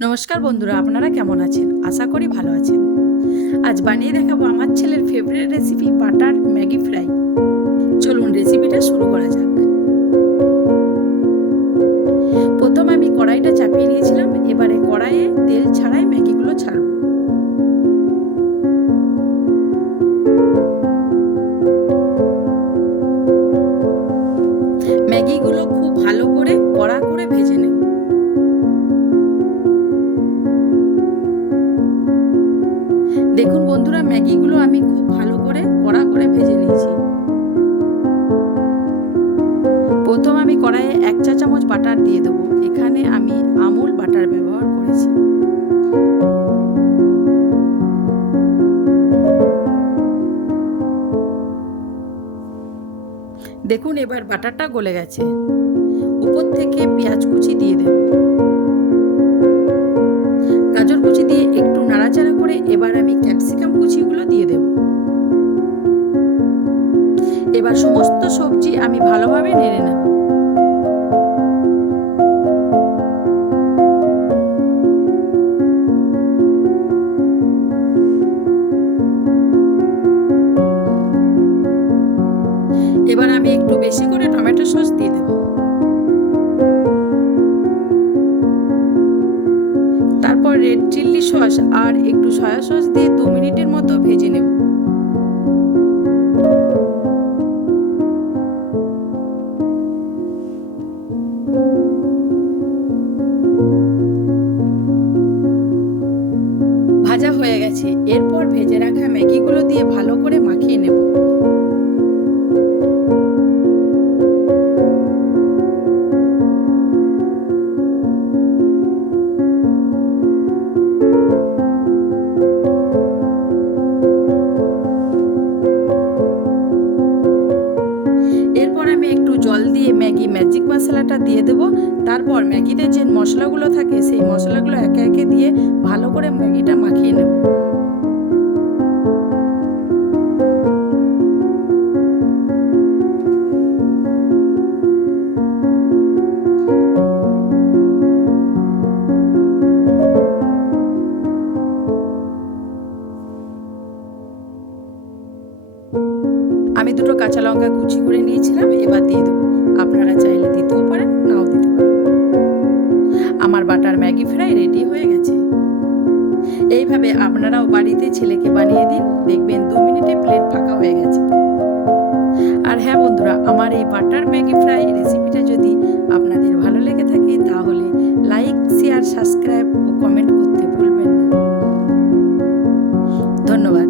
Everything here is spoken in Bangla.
নমস্কার বন্ধুরা, আপনারা কেমন আছেন? আশা করি ভালো আছেন। আজ বানিয়ে দেখাবো আমার ছেলের favourite recipe butter Maggi fry. চলুন রেসিপিটা শুরু করা যাক। প্রথমে আমি কড়াইটা চাপিয়ে নিয়েছিলাম, এবারে কড়াইয়ে তেল ছাড়াই ম্যাগিগুলো ছাড়ব। ম্যাগিগুলো খুব ভালো করে কড়া করে ভেজে নেব। দেখুন বন্ধুরা, ম্যাগিগুলো আমি খুব ভালো করে কড়া করে ভেজে নিয়েছি। প্রথম আমি কড়াইয়ে 1 চা চামচ বাটার দিয়ে দেবো। এখানে আমি আমুল বাটার ব্যবহার করেছি। দেখুন এবার বাটারটা গলে গেছে। উপর থেকে পেঁয়াজ কুচি দিয়ে দেব। গাজর কুচি দিয়ে একটু নাড়াচাড়া করে এবার আমি ক্যাপসিকাম কুচিগুলো দিয়ে দেব। এবার সমস্ত সবজি আমি ভালোভাবে নেড়ে নেব। এবার আমি একটু বেশি করে টমেটো সস দিয়ে দেব। তারপর রেড চিলি সস আর একটু সয়া সস দিয়ে 2 মিনিটের মতো ভেজে নেব। ভাজা হয়ে গেছে। এরপর ভেজে রাখা ম্যাগিগুলো দিয়ে ভালো করে মাখিয়ে নেব। এরপর আমি একটু জল দিয়ে ম্যাগি ম্যাজিক মশলাটা দিয়ে দেব। তারপর ম্যাগিতে যে মশলাগুলো থাকে সেই মশলাগুলো একে একে দিয়ে ভালো করে ম্যাগিটা মাখিয়ে নেব। আমি দুটো কাঁচা লঙ্কা কুচি করে নিয়েছিলাম, এবার দিয়ে দেবো। আপনারা চাইলে দিতেও পারেন, নাও দিতে পারেন। আমার বাটার ম্যাগি ফ্রাই রেডি হয়ে গেছে। এইভাবে আপনারাও বাড়িতে ছেলেকে বানিয়ে দিন, দেখবেন 2 মিনিটে প্লেট ফাঁকা হয়ে গেছে। আর হ্যাঁ বন্ধুরা, আমার এই বাটার ম্যাগি ফ্রাই রেসিপিটা যদি আপনাদের ভালো লেগে থাকে তাহলে লাইক, শেয়ার, সাবস্ক্রাইব ও কমেন্ট করতে ভুলবেন না। ধন্যবাদ।